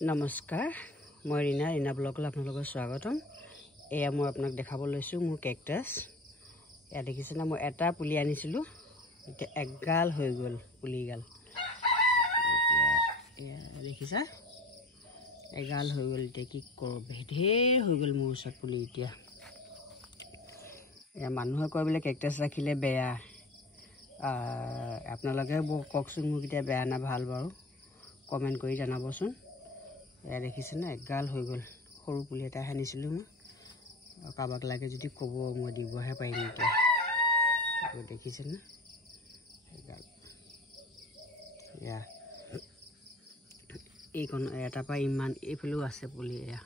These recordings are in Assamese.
নমস্কাৰ মই ৰীনা ব্লগলৈ আপোনালোকক স্বাগতম। এয়া মই আপোনাক দেখাব লৈছোঁ মোৰ কেকটাছ। এয়া দেখিছে না, মই এটা পুলি আনিছিলোঁ, এতিয়া এগাল হৈ গ'ল পুলিগাল। এয়া দেখিছা, এগাল হৈ গ'ল। এতিয়া কি কৰোঁ, ঢেৰ হৈ গ'ল মোৰ ওচৰত পুলি। এতিয়া এয়া মানুহে কয় বোলে কেকটাছ ৰাখিলে বেয়া। আপোনালোকে কওকচোন, মোক এতিয়া বেয়া না ভাল বাৰু, কমেণ্ট কৰি জনাবচোন। এয়া দেখিছে না, এগাল হৈ গ'ল। সৰু পুলি এটা আনিছিলোঁ মই, কাৰোবাক লাগে যদি ক'ব, মই দিবহে পাৰিম এতিয়া। দেখিছে না এগাল। এয়া এইখন এটাৰ পৰা ইমান এইফালেও আছে পুলি। এয়া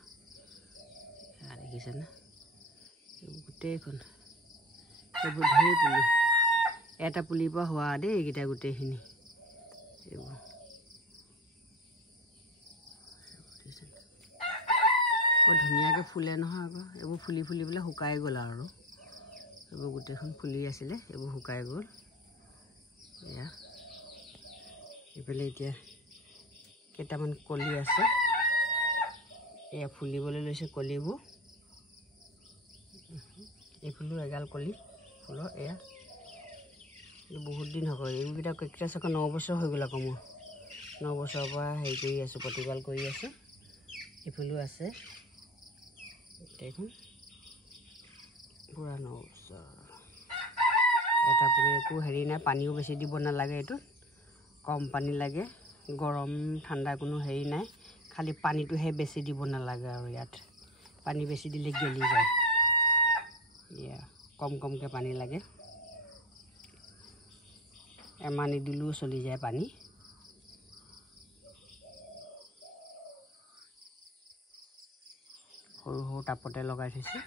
দেখিছে না, এইবোৰ গোটেইখন, এইবোৰ ঢেৰ পুলি। এটা পুলিৰ পৰা হোৱা দেই এইকেইটা গোটেইখিনি। এইবোৰ বৰ ধুনীয়াকৈ ফুলে নহয় আকৌ। এইবোৰ ফুলি পেলাই শুকাই গ'ল আৰু। এইবোৰ গোটেইখন ফুলি আছিলে, এইবোৰ শুকাই গ'ল। এয়া এইফালে এতিয়া কেইটামান কলি আছে, এয়া ফুলিবলৈ লৈছে কলিবোৰ। এইফালেও এগাল কলি ফুলৰ। এয়া বহুত দিন হ'ব, এইকেইটা কেকটাছ আকৌ 9 বছৰ হৈ গ'ল আকৌ। মোৰ 9 বছৰৰ পৰা হেৰি কৰি আছোঁ, প্ৰতিপাল কৰি আছোঁ। এইফালেও আছে গোটেইখন, পূৰা 9 বছৰ। এটা পুলি একো হেৰি নাই, পানীও বেছি দিব নালাগে। এইটোত কম পানী লাগে, গৰম ঠাণ্ডা কোনো হেৰি নাই, খালি পানীটোহে বেছি দিব নালাগে। আৰু ইয়াত পানী বেছি দিলে গেলি যায়। এয়া কমকৈ পানী লাগে, এমাহ নিদিলেও চলি যায় পানী। সৰু টাপতে লগাই থৈছোঁ।